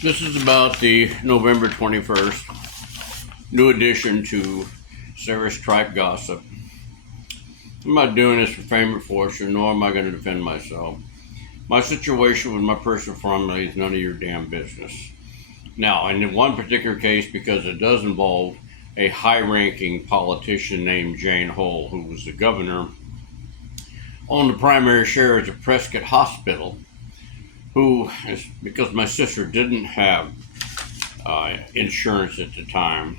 This is about the November 21st new addition to Sarah's Tripe Gossip. I'm not doing this for fame or fortune, nor am I going to defend myself. My situation with my personal family is none of your damn business. Now, in one particular case, because it does involve a high-ranking politician named Jane Hull, who was the governor, owned the primary shares of Prescott Hospital, who, because my sister didn't have insurance at the time,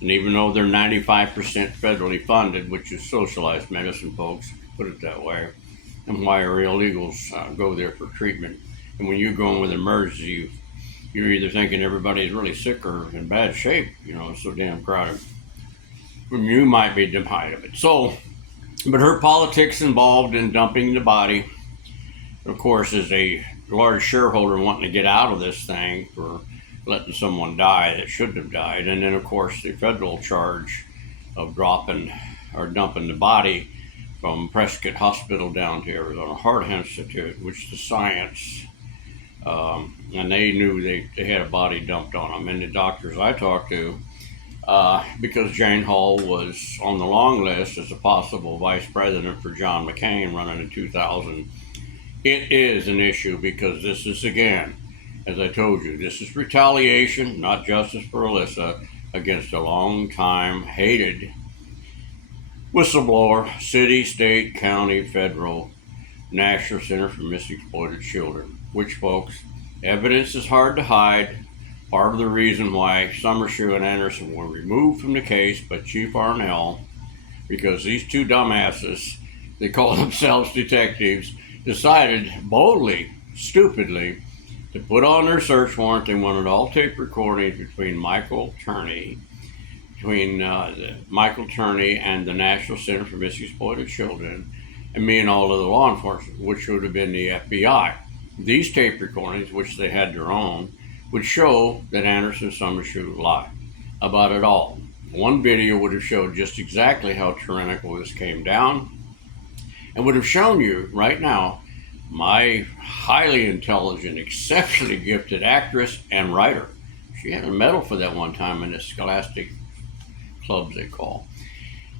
and even though they're 95% federally funded, which is socialized medicine, folks, put it that way, and why our illegals go there for treatment. And when you go in with an emergency, you're either thinking everybody's really sick or in bad shape, it's so damn crowded. You might be the height of it. So, but her politics involved in dumping the body, of course, is a large shareholder wanting to get out of this thing for letting someone die that shouldn't have died. And then, of course, the federal charge of dropping or dumping the body from Prescott Hospital down to Arizona Heart Institute, which the science, and they knew they had a body dumped on them. And the doctors I talked to, because Jane Hull was on the long list as a possible vice president for John McCain running in 2000, it is an issue because this is, again, as I told you, this is retaliation, not justice for Alyssa, against a long-time hated whistleblower, city, state, county, federal, National Center for Misexploited Children, which, folks, evidence is hard to hide. Part of the reason why Summershoe and Anderson were removed from the case by Chief Arnell, because these two dumbasses, they call themselves detectives, decided boldly, stupidly, to put on their search warrant. They wanted all tape recordings between Michael Turney and the National Center for Misexploited Children, and me and all of the law enforcement, which would have been the FBI. These tape recordings, which they had their own, would show that Anderson and Summershoe lied about it all. One video would have showed just exactly how tyrannical this came down, and would have shown you right now my highly intelligent, exceptionally gifted actress and writer. She had a medal for that one time in the Scholastic clubs they call.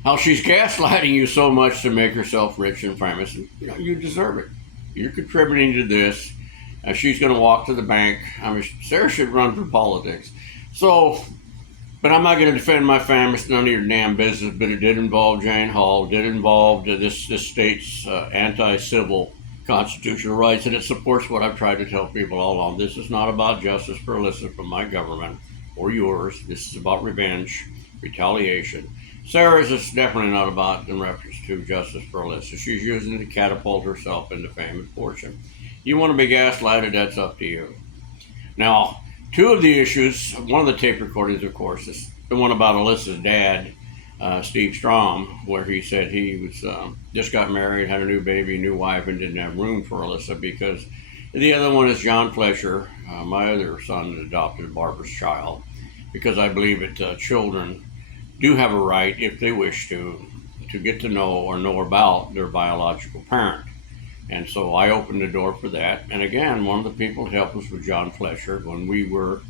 How she's gaslighting you so much to make herself rich and famous, and you deserve it. You're contributing to this. She's going to walk to the bank. Sarah should run for politics. So, but I'm not going to defend my family. It's none of your damn business. But it did involve Jane Hull. Did involve this state's anti-civil constitutional rights, and it supports what I've tried to tell people all along. This is not about justice for Alyssa from my government or yours. This is about revenge, retaliation. Sarah's is definitely not about, in reference to justice for Alyssa. She's using it to catapult herself into fame and fortune. You want to be gaslighted, that's up to you. Now, two of the issues, one of the tape recordings, of course, is the one about Alyssa's dad, Steve Strom, where he said he was just got married, had a new baby, new wife, and didn't have room for Alyssa. Because the other one is John Flesher, my other son, adopted Barbara's child, because I believe that children do have a right, if they wish to get to know or know about their biological parent. And so I opened the door for that. And again, one of the people that helped us was John Flesher when we were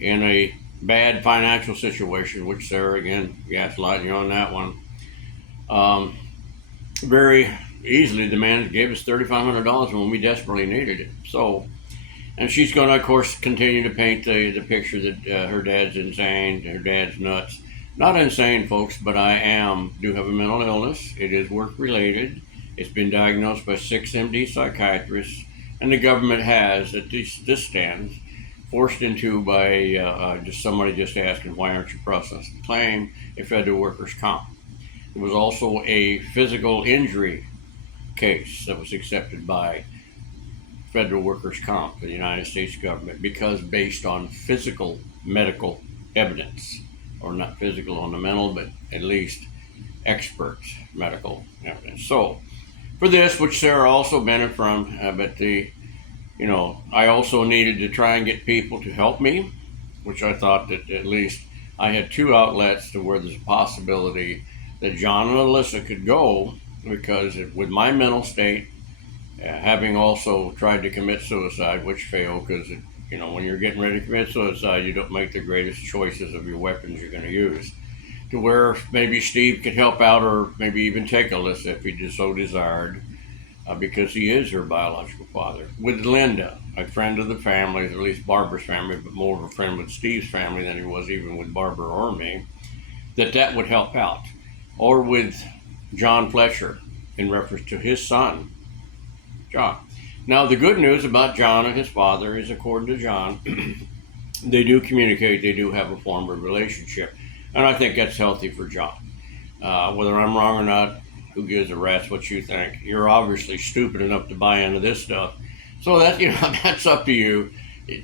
in a bad financial situation, which Sarah, again, gaslighting you on that one. Very easily, the man gave us $3,500 when we desperately needed it. So, and she's going to, of course, continue to paint the picture that her dad's insane, her dad's nuts. Not insane, folks, but I do have a mental illness. It is work-related. It's been diagnosed by 6 MD psychiatrists, and the government has, at this stands, forced into by just somebody just asking, why aren't you processing the claim, a federal workers' comp. There was also a physical injury case that was accepted by federal workers' comp for the United States government, because based on physical medical evidence, or not physical on the mental, but at least expert medical evidence. So, for this, which Sarah also benefited from, I also needed to try and get people to help me, which I thought that at least I had two outlets to where there's a possibility that John and Alyssa could go, because with my mental state, having also tried to commit suicide, which failed because You know, when you're getting ready to commit suicide, you don't make the greatest choices of your weapons you're going to use. To where maybe Steve could help out, or maybe even take Alyssa if he just so desired, because he is her biological father. With Linda, a friend of the family, at least Barbara's family, but more of a friend with Steve's family than he was even with Barbara or me, that would help out. Or with John Fletcher in reference to his son, John. Now, the good news about John and his father is, according to John, they do communicate, they do have a form of relationship. And I think that's healthy for John. Whether I'm wrong or not, who gives a rat's what you think? You're obviously stupid enough to buy into this stuff. So that, that's up to you.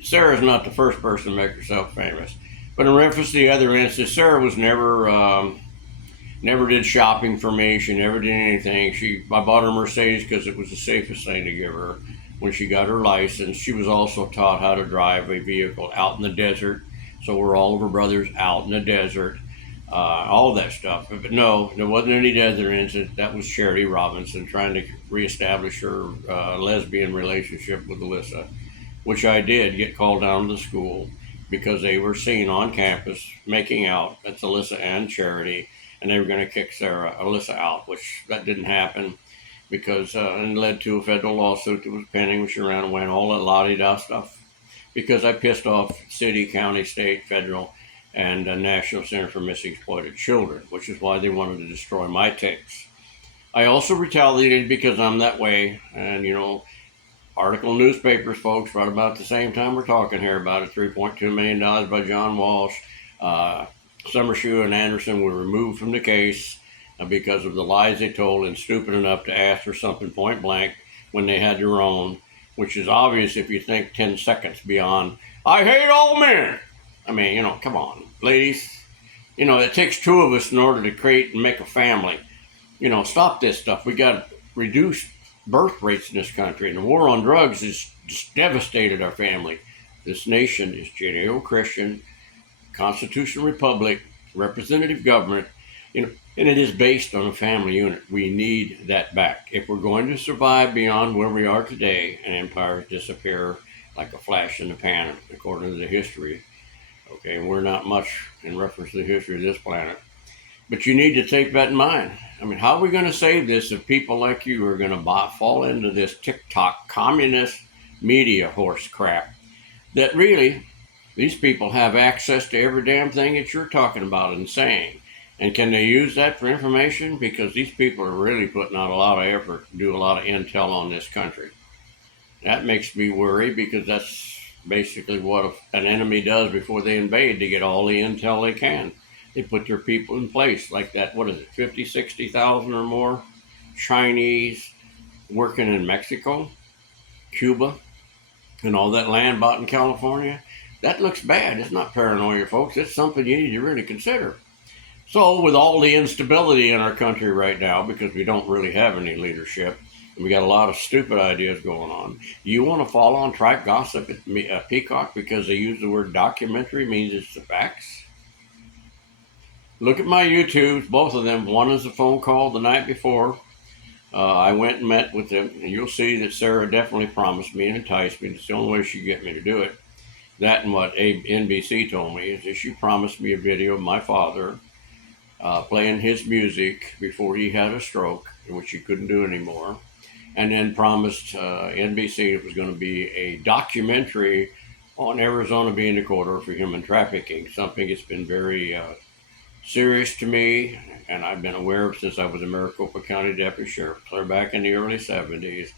Sarah's not the first person to make herself famous. But in reference to the other instance, Sarah was never did shopping for me. She never did anything. I bought her a Mercedes because it was the safest thing to give her when she got her license. She was also taught how to drive a vehicle out in the desert. So were all of her brothers out in the desert. All that stuff. But no, there wasn't any desert incident. That was Charity Robinson trying to reestablish her lesbian relationship with Alyssa, which I did get called down to the school because they were seen on campus making out. That's Alyssa and Charity, and they were going to kick Alyssa out, which that didn't happen because and led to a federal lawsuit that was pending, which around and went all that la-di-da stuff because I pissed off city, county, state, federal, and National Center for Missing Exploited Children, which is why they wanted to destroy my tapes. I also retaliated because I'm that way, and article newspapers, folks, right about the same time we're talking here about it, $3.2 million by John Walsh. Summershoe and Anderson were removed from the case because of the lies they told and stupid enough to ask for something point blank when they had their own, which is obvious if you think 10 seconds beyond, I hate all men. I mean, come on, ladies. It takes two of us in order to create and make a family. Stop this stuff. We got to reduce birth rates in this country, and the war on drugs has just devastated our family. This nation is Judeo-Christian, constitutional republic, representative government, and it is based on a family unit. We need that back. If we're going to survive beyond where we are today, and empires disappear like a flash in the pan, according to the history. Okay, we're not much in reference to the history of this planet. But you need to take that in mind. I mean, how are we going to save this if people like you are going to fall into this TikTok communist media horse crap that really these people have access to every damn thing that you're talking about and saying. And can they use that for information? Because these people are really putting out a lot of effort to do a lot of intel on this country. That makes me worry because that's basically what an enemy does before they invade, to get all the intel they can. They put their people in place like that. What is it, 50, 60,000 or more Chinese working in Mexico, Cuba, and all that land bought in California? That looks bad. It's not paranoia, folks. It's something you need to really consider. So with all the instability in our country right now, because we don't really have any leadership, and we got a lot of stupid ideas going on, you want to fall on tripe gossip at Peacock because they use the word documentary means it's the facts? Look at my YouTubes, both of them. One is a phone call the night before. I went and met with them, and you'll see that Sarah definitely promised me and enticed me. It's the only way she could get me to do it. That and what NBC told me is that she promised me a video of my father playing his music before he had a stroke, which he couldn't do anymore, and then promised NBC it was going to be a documentary on Arizona being the corridor for human trafficking, something that's been very serious to me, and I've been aware of since I was a Maricopa County Deputy Sheriff, clear back in the early 70s.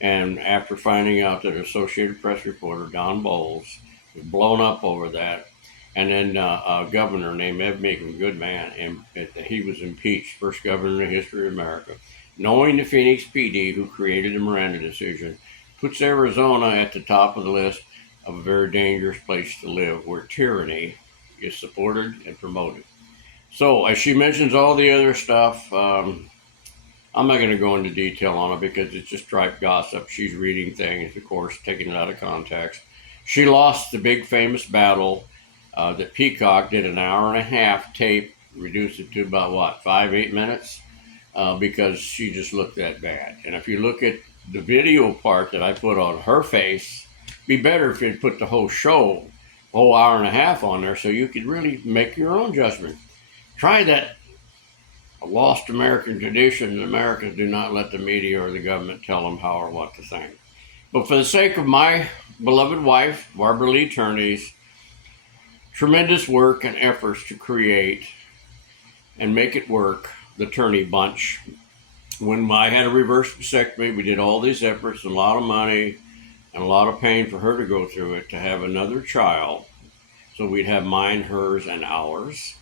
And after finding out that Associated Press reporter Don Bowles was blown up over that, and then a governor named Ed Meekum, a good man, and he was impeached, first governor in the history of America. Knowing the Phoenix PD, who created the Miranda decision, puts Arizona at the top of the list of a very dangerous place to live, where tyranny is supported and promoted. So, as she mentions all the other stuff, I'm not going to go into detail on it because it's just tripe gossip. She's reading things, of course, taking it out of context. She lost the big famous battle that Peacock did an hour and a half tape, reduced it to about, 5-8 minutes, because she just looked that bad. And if you look at the video part that I put on her face, Be better if you'd put the whole show, whole hour and a half on there, so you could really make your own judgment. Try that lost American tradition. Americans do not let the media or the government tell them how or what to think. But for the sake of my beloved wife, Barbara Lee Turney's tremendous work and efforts to create and make it work, the Turney Bunch. When I had a reverse vasectomy, we did all these efforts and a lot of money and a lot of pain for her to go through it to have another child. So we'd have mine, hers, and ours.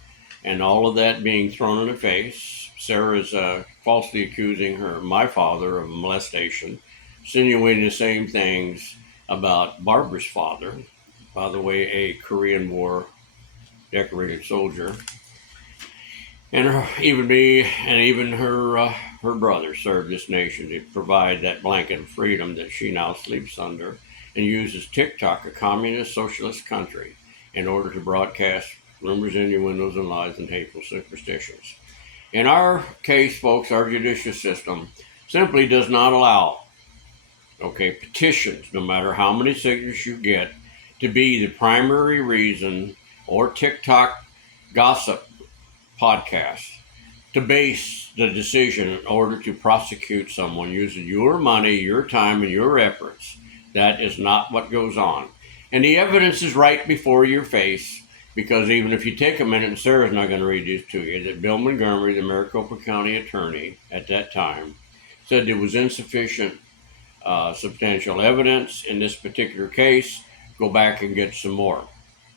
And all of that being thrown in the face. Sarah's falsely accusing my father of molestation, insinuating the same things about Barbara's father, by the way, a Korean War decorated soldier. And even me and even her brother served this nation to provide that blanket of freedom that she now sleeps under, and uses TikTok, a communist socialist country, in order to broadcast rumors, innuendos, and lies and hateful superstitions. In our case, folks, our judicial system simply does not allow, petitions, no matter how many signatures you get, to be the primary reason, or TikTok gossip podcast, to base the decision in order to prosecute someone using your money, your time, and your efforts. That is not what goes on. And the evidence is right before your face, because even if you take a minute, and Sarah's not going to read these to you, that Bill Montgomery, the Maricopa County attorney at that time, said there was insufficient substantial evidence in this particular case. Go back and get some more.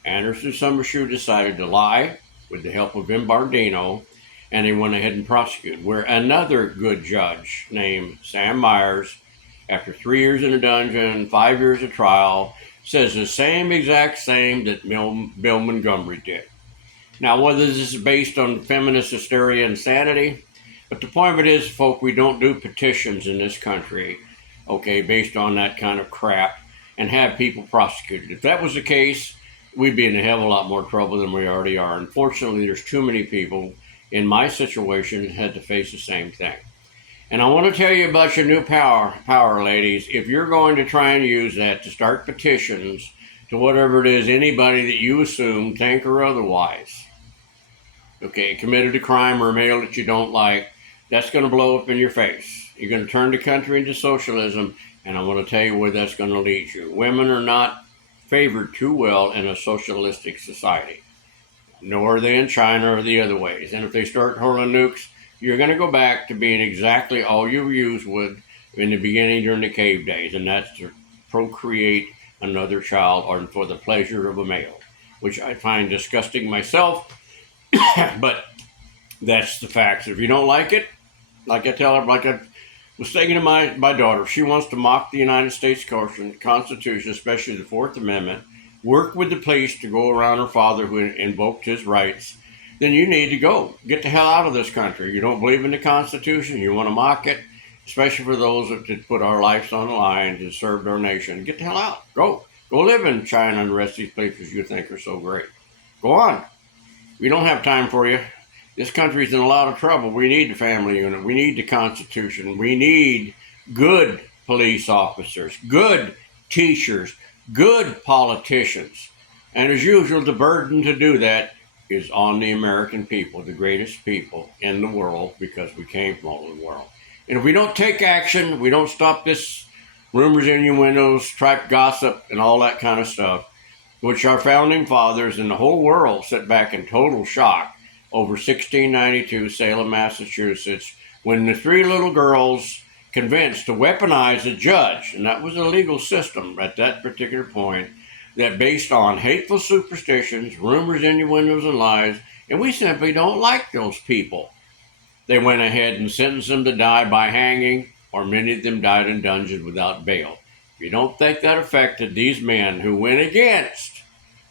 Anderson Summershoe decided to lie with the help of M. Bardino, and they went ahead and prosecuted. Where another good judge named Sam Myers, after 3 years in a dungeon, 5 years of trial, says the same exact thing that Bill Montgomery did. Now, whether this is based on feminist hysteria and insanity, but the point of it is, folks, we don't do petitions in this country, based on that kind of crap, and have people prosecuted. If that was the case, we'd be in a hell of a lot more trouble than we already are. Unfortunately, there's too many people in my situation who had to face the same thing. And I want to tell you about your new power, ladies. If you're going to try and use that to start petitions to whatever it is, anybody that you assume, tank or otherwise, committed a crime or a male that you don't like, that's going to blow up in your face. You're going to turn the country into socialism, and I want to tell you where that's going to lead you. Women are not favored too well in a socialistic society, nor are they in China or the other ways. And if they start hurling nukes, you're going to go back to being exactly all you used with in the beginning during the cave days, and that's to procreate another child or for the pleasure of a male, which I find disgusting myself, but that's the facts. If you don't like it, like I was saying to my daughter, if she wants to mock the United States Constitution, especially the Fourth Amendment, work with the police to go around her father who invoked his rights, then you need to go. Get the hell out of this country. You don't believe in the Constitution, you want to mock it, especially for those that put our lives on the line and served our nation. Get the hell out. Go live in China and the rest of these places you think are so great. Go on. We don't have time for you. This country's in a lot of trouble. We need the family unit. We need the Constitution. We need good police officers, good teachers, good politicians. And as usual, the burden to do that is on the American people, the greatest people in the world, because we came from all over the world. And if we don't take action, we don't stop this rumors, innuendos, tripe gossip, and all that kind of stuff, which our founding fathers and the whole world sat back in total shock over 1692, Salem, Massachusetts, when the three little girls convinced to weaponize a judge, and that was a legal system at that particular point, that based on hateful superstitions, rumors, innuendos, and lies, and we simply don't like those people. They went ahead and sentenced them to die by hanging, or many of them died in dungeons without bail. If you don't think that affected these men who went against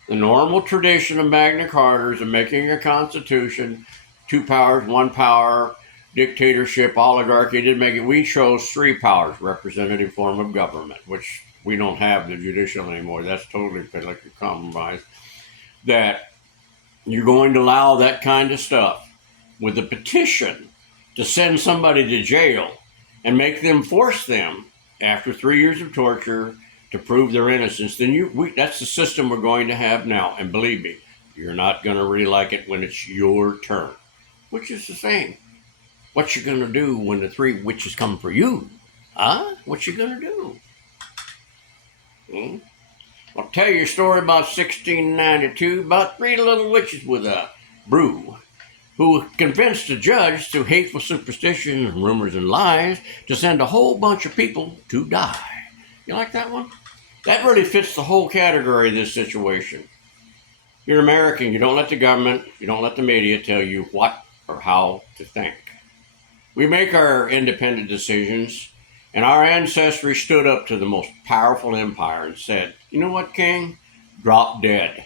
the normal tradition of Magna Cartas and making a constitution, 2 powers, 1 power, dictatorship, oligarchy, didn't make it. We chose 3 powers, representative form of government, which we don't have the judicial anymore. That's totally political compromise. That you're going to allow that kind of stuff with a petition to send somebody to jail and make them force them, after 3 years of torture, to to prove their innocence, then that's the system we're going to have now. And believe me, you're not going to really like it when it's your turn, which is the same. What you going to do when the three witches come for you? Huh? What you going to do? I'll tell you a story about 1692 about three little witches with a brew who convinced a judge through hateful superstitions, rumors, and lies to send a whole bunch of people to die. You like that one? That really fits the whole category of this situation. You're American. You don't let the government, you don't let the media tell you what or how to think. We make our independent decisions, and our ancestry stood up to the most powerful empire and said, you know what, King? Drop dead.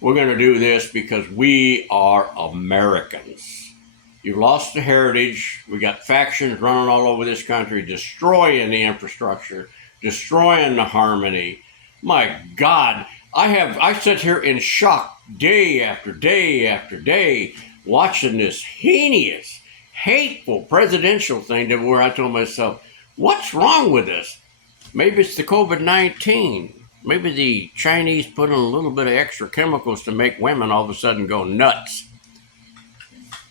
We're going to do this because we are Americans. You've lost the heritage. We got factions running all over this country, destroying the infrastructure, destroying the harmony. My God, I sit here in shock day after day after day watching this heinous, hateful presidential thing to where I told myself, what's wrong with this? Maybe it's the COVID-19. Maybe the Chinese put in a little bit of extra chemicals to make women all of a sudden go nuts.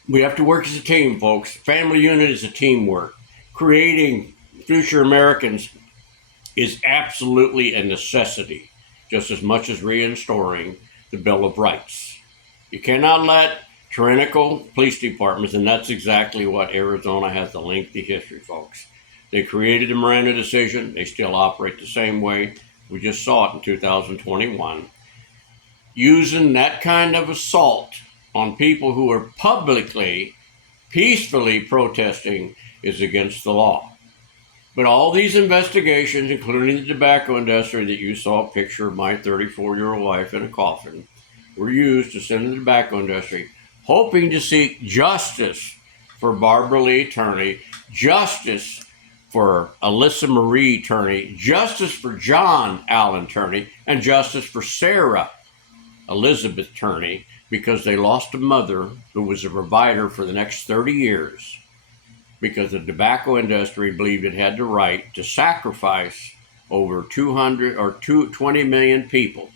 We have to work as a team, folks. Family unit is a teamwork. Creating future Americans is absolutely a necessity, just as much as restoring the Bill of Rights. You cannot let tyrannical police departments, and that's exactly what Arizona has a lengthy history, folks. They created the Miranda decision. They still operate the same way. We just saw it in 2021. Using that kind of assault on people who are publicly, peacefully protesting is against the law. But all these investigations, including the tobacco industry that you saw a picture of my 34-year-old wife in a coffin, were used to send the tobacco industry, hoping to seek justice for Barbara Lee Turney, justice for Alyssa Marie Turney, justice for John Allen Turney, and justice for Sarah Elizabeth Turney, because they lost a mother who was a provider for the next 30 years because the tobacco industry believed it had the right to sacrifice over 20 million people,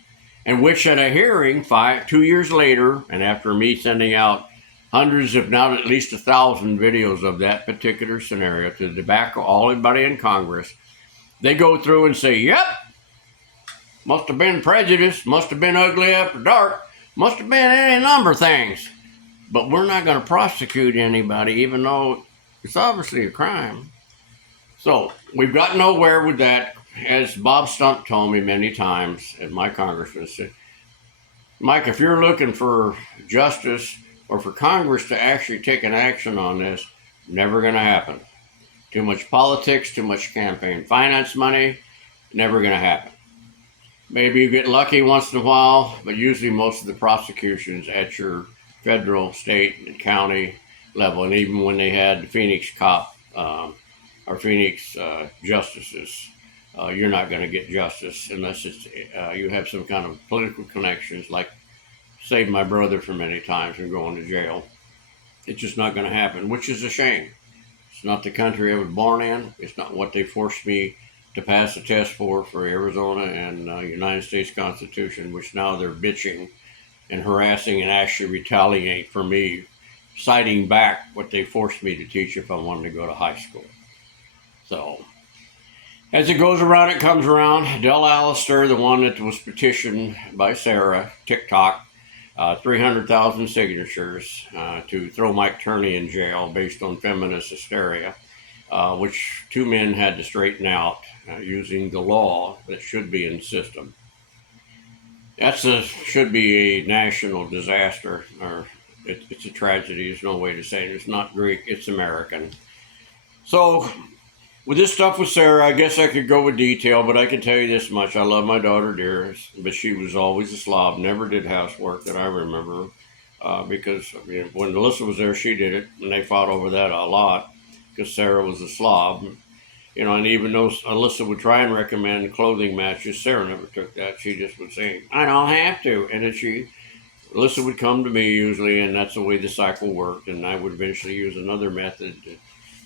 and which at a hearing 2 years later, and after me sending out hundreds, if not at least 1,000 videos of that particular scenario to the tobacco, everybody in Congress, they go through and say, yep, must have been prejudice, must have been ugly after dark, must have been any number of things. But we're not going to prosecute anybody, even though it's obviously a crime. So we've got nowhere with that. As Bob Stump told me many times, as my congressman said, Mike, if you're looking for justice or for Congress to actually take an action on this, never going to happen. Too much politics, too much campaign finance money, never going to happen. Maybe you get lucky once in a while, but usually most of the prosecutions at your federal, state, and county level, and even when they had the Phoenix cop or Phoenix justices, you're not going to get justice unless you have some kind of political connections, like saved my brother from many times from going to jail. It's just not going to happen, which is a shame. It's not the country I was born in. It's not what they forced me to pass a test for Arizona and United States Constitution, which now they're bitching and harassing and actually retaliate for me, citing back what they forced me to teach if I wanted to go to high school. So, as it goes around, it comes around. Del Allister, the one that was petitioned by Sarah, TikTok, 300,000 signatures to throw Mike Turney in jail based on feminist hysteria, which two men had to straighten out using the law that should be in the system. Should be a national disaster, or it's a tragedy. There's no way to say it. It's not Greek, it's American. So, with this stuff with Sarah, I guess I could go with detail, but I can tell you this much. I love my daughter dearest, but she was always a slob, never did housework that I remember, because when Alyssa was there, she did it, and they fought over that a lot, because Sarah was a slob. And even though Alyssa would try and recommend clothing matches, Sarah never took that. She just would say, I don't have to. And then Alyssa would come to me usually, and that's the way the cycle worked, and I would eventually use another method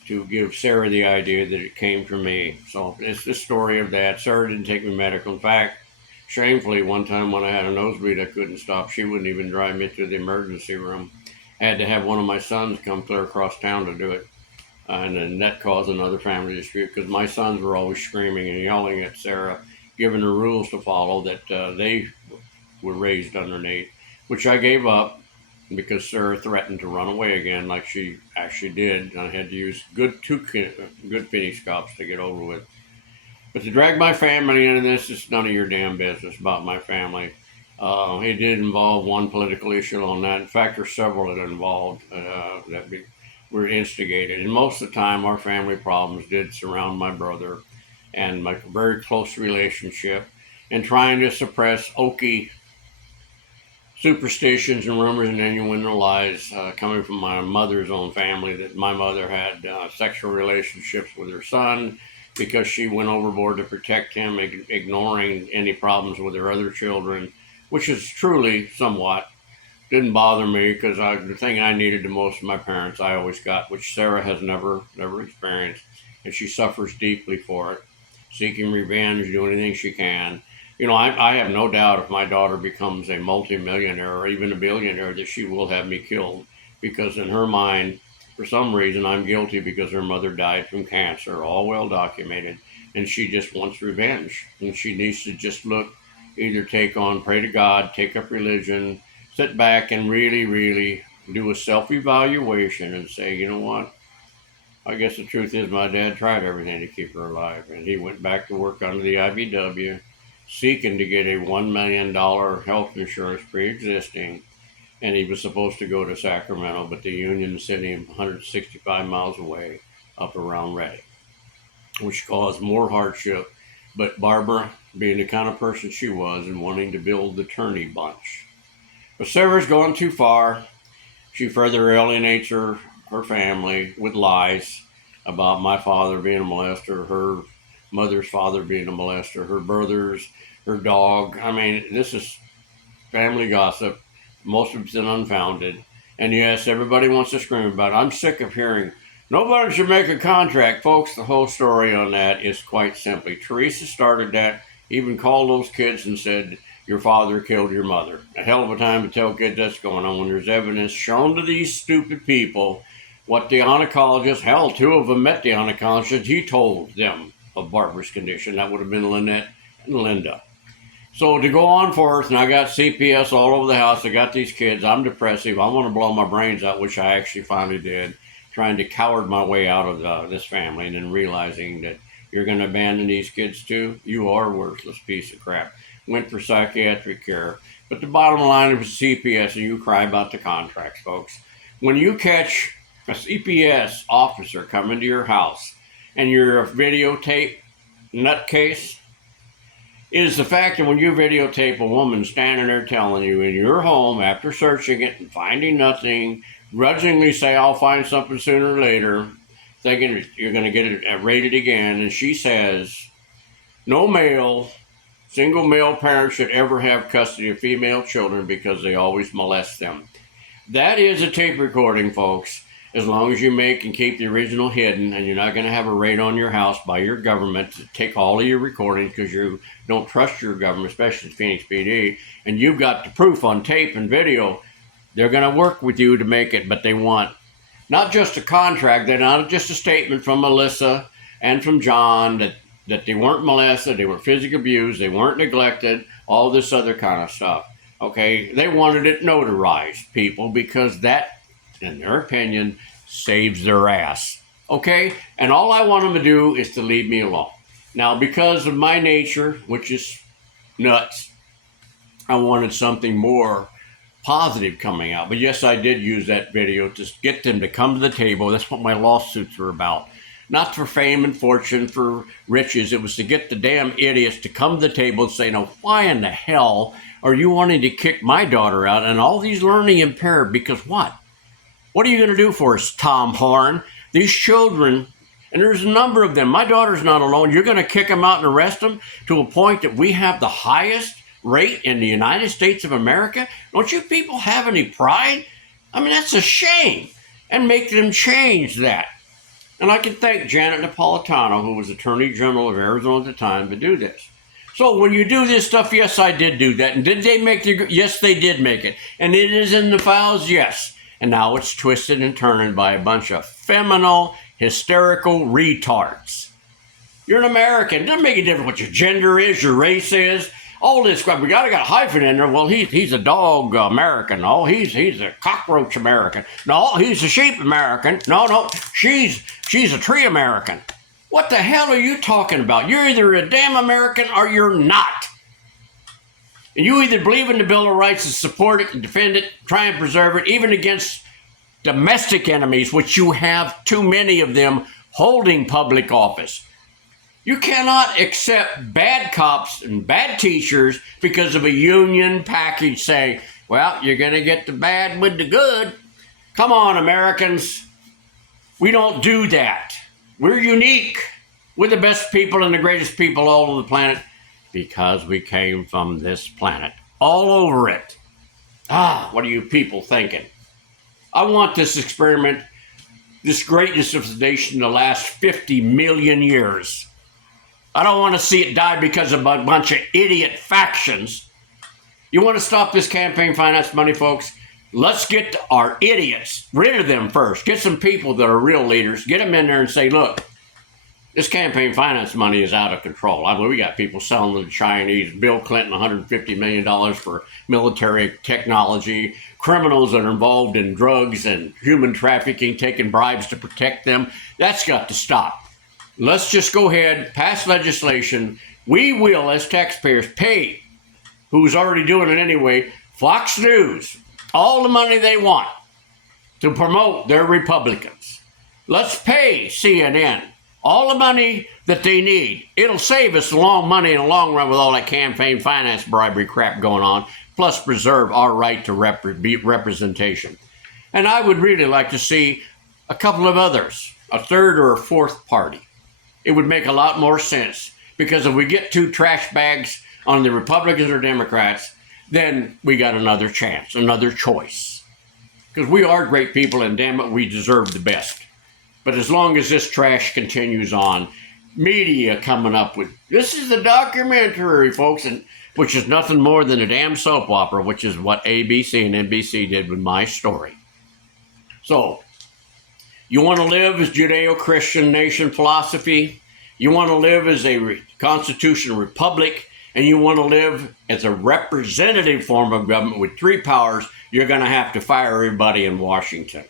to give Sarah the idea that it came from me. So it's the story of that. Sarah didn't take me medical. In fact, shamefully, one time when I had a nosebleed, I couldn't stop. She wouldn't even drive me to the emergency room. I had to have one of my sons come clear across town to do it. And then that caused another family dispute because my sons were always screaming and yelling at Sarah, giving her rules to follow that they were raised underneath, which I gave up because Sarah threatened to run away again, like she actually did. And I had to use good Phoenix cops to get over with. But to drag my family into this, it's none of your damn business about my family. It did involve one political issue on that. In fact, there's several that involved were instigated. And most of the time, our family problems did surround my brother and my very close relationship and trying to suppress oaky superstitions and rumors and innuendo lies coming from my mother's own family that my mother had sexual relationships with her son because she went overboard to protect him, ignoring any problems with her other children, which is truly somewhat. Didn't bother me because the thing I needed the most from my parents I always got, which Sarah has never experienced, and she suffers deeply for it, seeking revenge, doing anything she can. You know, I have no doubt if my daughter becomes a multimillionaire or even a billionaire that she will have me killed because in her mind, for some reason, I'm guilty because her mother died from cancer, all well documented, and she just wants revenge. And she needs to just either pray to God, take up religion, sit back and really, really do a self-evaluation and say, you know what? I guess the truth is my dad tried everything to keep her alive, and he went back to work under the IBW, seeking to get a $1 million health insurance pre-existing, and he was supposed to go to Sacramento, but the union sent him 165 miles away up around Redding, which caused more hardship. But Barbara, being the kind of person she was and wanting to build the Turney bunch. But Sarah's gone too far. She further alienates her family with lies about my father being a molester, her mother's father being a molester, her brothers, her dog. I mean, this is family gossip. Most of it's unfounded. And yes, everybody wants to scream about it. I'm sick of hearing, nobody should make a contract. Folks, the whole story on that is quite simply, Teresa started that, even called those kids and said, your father killed your mother. A hell of a time to tell kids that's going on when there's evidence shown to these stupid people what the oncologist, hell, two of them met the oncologist, he told them of Barbara's condition. That would have been Lynette and Linda. So to go on forth, and I got CPS all over the house. I got these kids. I'm depressive. I want to blow my brains out, which I actually finally did, trying to coward my way out of this family and then realizing that you're going to abandon these kids too. You are a worthless piece of crap. Went for psychiatric care. But the bottom line is CPS, and you cry about the contracts, folks. When you catch a CPS officer come into your house and you're a videotape nutcase, is the fact that when you videotape a woman standing there telling you in your home after searching it and finding nothing, grudgingly say, I'll find something sooner or later, thinking you're going to get it rated again, and she says, no single male parent should ever have custody of female children because they always molest them. That is a tape recording, folks. As long as you make and keep the original hidden, and you're not going to have a raid on your house by your government to take all of your recordings because you don't trust your government, especially Phoenix PD, and you've got the proof on tape and video, they're going to work with you to make it, but they want not just a contract, they're not just a statement from Melissa and from John that they weren't molested, they were physically abused, they weren't neglected, all this other kind of stuff. Okay, they wanted it notarized, people, because that, in their opinion, saves their ass. Okay? And all I want them to do is to leave me alone. Now, because of my nature, which is nuts, I wanted something more positive coming out. But yes, I did use that video to get them to come to the table. That's what my lawsuits were about. Not for fame and fortune, for riches. It was to get the damn idiots to come to the table and say, now, why in the hell are you wanting to kick my daughter out and all these learning impaired? Because what? What are you going to do for us, Tom Horn? These children, and there's a number of them. My daughter's not alone. You're going to kick them out and arrest them to a point that we have the highest rate in the United States of America? Don't you people have any pride? I mean, that's a shame. And make them change that. And I can thank Janet Napolitano, who was Attorney General of Arizona at the time, to do this. So when you do this stuff, yes, I did do that. And did they make the? Yes, they did make it. And it is in the files, yes. And now it's twisted and turning by a bunch of feminine, hysterical retards. You're an American. It doesn't make a difference what your gender is, your race is. All this crap. We got a hyphen in there. Well, he's a dog American. No, he's a cockroach American. No, he's a sheep American. No, she's a tree American. What the hell are you talking about? You're either a damn American or you're not. And you either believe in the Bill of Rights and support it and defend it, try and preserve it, even against domestic enemies, which you have too many of them holding public office. You cannot accept bad cops and bad teachers because of a union package saying, well, you're going to get the bad with the good. Come on, Americans. We don't do that. We're unique. We're the best people and the greatest people all over the planet because we came from this planet. All over it. What are you people thinking? I want this experiment, this greatness of the nation to last 50 million years. I don't want to see it die because of a bunch of idiot factions. You want to stop this campaign finance money, folks? Let's get our idiots, rid of them first. Get some people that are real leaders. Get them in there and say, look, this campaign finance money is out of control. I mean, we got people selling to the Chinese, Bill Clinton, $150 million for military technology, criminals that are involved in drugs and human trafficking, taking bribes to protect them. That's got to stop. Let's just go ahead, pass legislation. We will, as taxpayers, pay, who's already doing it anyway, Fox News, all the money they want to promote their Republicans. Let's pay CNN all the money that they need. It'll save us a long money in the long run with all that campaign finance bribery crap going on, plus preserve our right to representation. And I would really like to see a couple of others, a third or a fourth party. It would make a lot more sense, because if we get two trash bags on the Republicans or Democrats, then we got another chance, another choice. Because we are great people, and damn it, we deserve the best. But as long as this trash continues on, media coming up with, this is the documentary, folks, and which is nothing more than a damn soap opera, which is what ABC and NBC did with my story. So, you want to live as Judeo-Christian nation philosophy, you want to live as a constitutional republic, and you want to live as a representative form of government with three powers, you're going to have to fire everybody in Washington.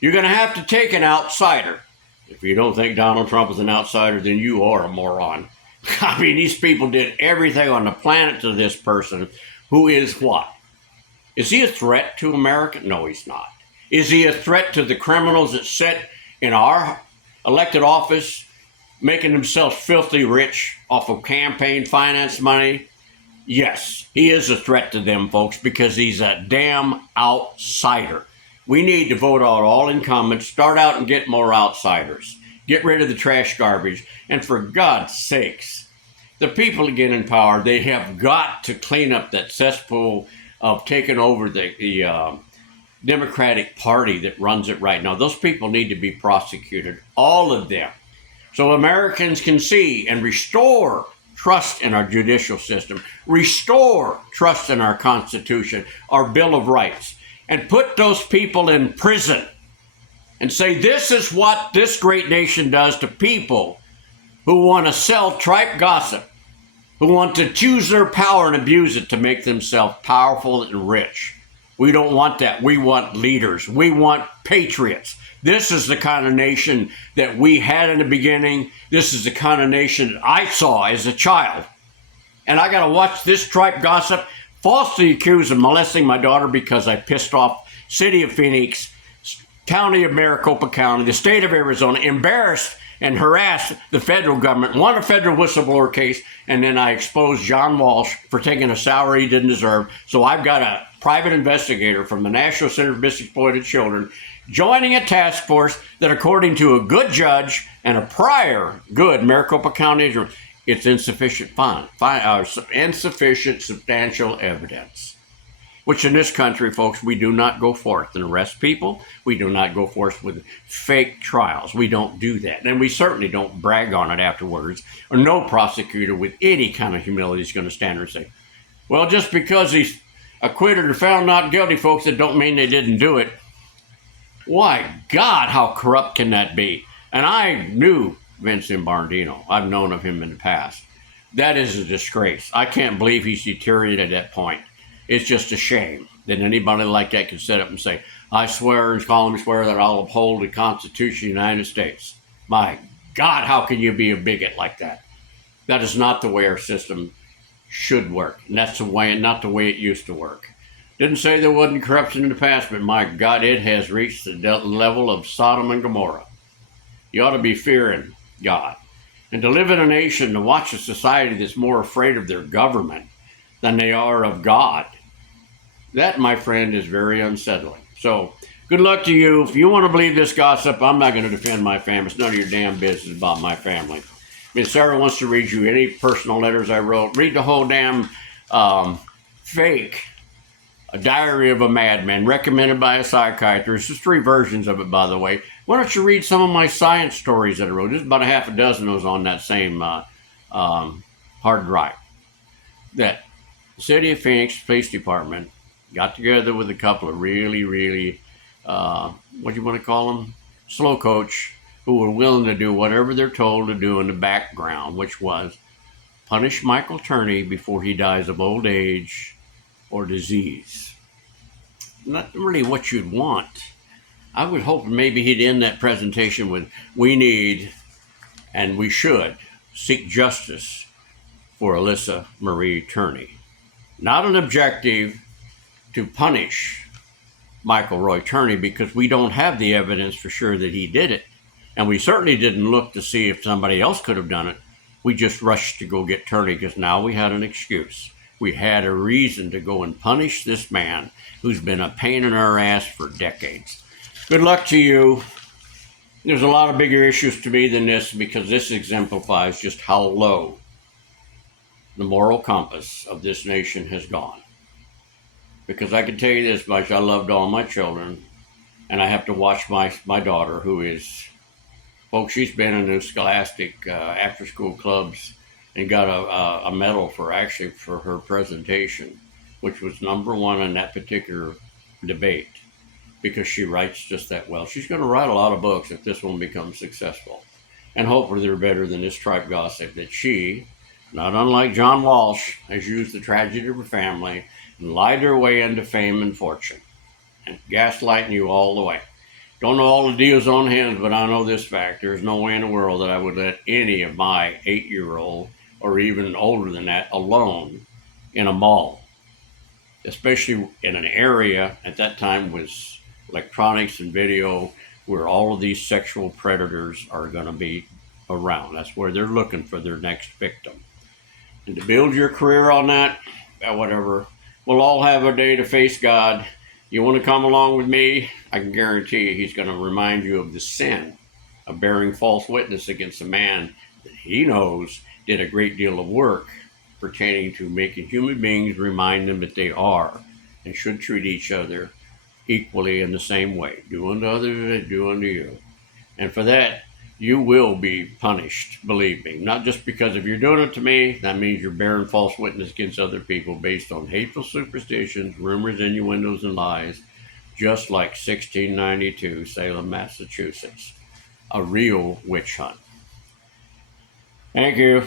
You're going to have to take an outsider. If you don't think Donald Trump is an outsider, then you are a moron. I mean, these people did everything on the planet to this person, who is what? Is he a threat to America? No, he's not. Is he a threat to the criminals that sit in our elected office, making themselves filthy rich off of campaign finance money? Yes, he is a threat to them, folks, because he's a damn outsider. We need to vote out all incumbents, start out and get more outsiders, get rid of the trash garbage, and for God's sakes, the people again in power, they have got to clean up that cesspool of taking over the Democratic Party that runs it right now. Those people need to be prosecuted, all of them, so Americans can see and restore trust in our judicial system, restore trust in our Constitution, our Bill of Rights, and put those people in prison and say, this is what this great nation does to people who want to sell tripe gossip, who want to choose their power and abuse it to make themselves powerful and rich. We don't want that. We want leaders. We want patriots. This is the kind of nation that we had in the beginning. This is the kind of nation I saw as a child. And I got to watch this tripe gossip falsely accused of molesting my daughter because I pissed off City of Phoenix, County of Maricopa County, the state of Arizona, embarrassed and harassed the federal government, won a federal whistleblower case, and then I exposed John Walsh for taking a salary he didn't deserve. So I've got a private investigator from the National Center for Missing Exploited Children joining a task force that, according to a good judge and a prior good Maricopa County, it's insufficient insufficient substantial evidence. which in this country, folks, we do not go forth and arrest people. We do not go forth with fake trials. We don't do that. And we certainly don't brag on it afterwards, or no prosecutor with any kind of humility is going to stand there and say, well, just because he's acquitted or found not guilty, folks, that don't mean they didn't do it. Why, God, how corrupt can that be? And I knew Vince Zimbarandino. I've known of him in the past. That is a disgrace. I can't believe he's deteriorated at that point. It's just a shame that anybody like that can sit up and say, I swear and solemnly swear that I'll uphold the Constitution of the United States. My God, how can you be a bigot like that? That is not the way our system should work. And that's the way, not the way it used to work. Didn't say there wasn't corruption in the past, but my God, it has reached the level of Sodom and Gomorrah. You ought to be fearing God. And to live in a nation, to watch a society that's more afraid of their government than they are of God, that, my friend, is very unsettling. So, good luck to you. If you want to believe this gossip, I'm not going to defend my family. It's none of your damn business about my family. Miss Sarah wants to read you any personal letters I wrote. Read the whole damn fake A Diary of a Madman, recommended by a psychiatrist. There's 3 versions of it, by the way. Why don't you read some of my science stories that I wrote? There's about a half a dozen of those on that same hard drive. That the City of Phoenix Police Department got together with a couple of really, what do you want to call them? Slow coach, who were willing to do whatever they're told to do in the background, which was punish Michael Turney before he dies of old age or disease. Not really what you'd want. I would hope maybe he'd end that presentation with, we need and we should seek justice for Alyssa Marie Turney. Not an objective to punish Michael Roy Turney, because we don't have the evidence for sure that he did it. And we certainly didn't look to see if somebody else could have done it. We just rushed to go get Turney because now we had an excuse. We had a reason to go and punish this man who's been a pain in our ass for decades. Good luck to you. There's a lot of bigger issues to me than this, because this exemplifies just how low the moral compass of this nation has gone. Because I can tell you this much, I loved all my children, and I have to watch my daughter, who is, folks, she's been in the Scholastic after-school clubs and got a medal for her presentation, which was #1 in that particular debate, because she writes just that well. She's going to write a lot of books if this one becomes successful. And hopefully they're better than this tripe gossip that she, not unlike John Walsh, has used the tragedy of her family and lied her way into fame and fortune and gaslighting you all the way. Don't know all the deals on hands, but I know this fact. There's no way in the world that I would let any of my 8-year-old or even older than that alone in a mall, especially in an area at that time was electronics and video, where all of these sexual predators are going to be around. That's where they're looking for their next victim. And to build your career on that, whatever, we'll all have a day to face God. You want to come along with me? I can guarantee you he's going to remind you of the sin of bearing false witness against a man that he knows did a great deal of work pertaining to making human beings remind them that they are and should treat each other equally in the same way. Do unto others as they do unto you. And for that, you will be punished, believe me. Not just because if you're doing it to me, that means you're bearing false witness against other people based on hateful superstitions, rumors, innuendos, and lies, just like 1692, Salem, Massachusetts. A real witch hunt. Thank you.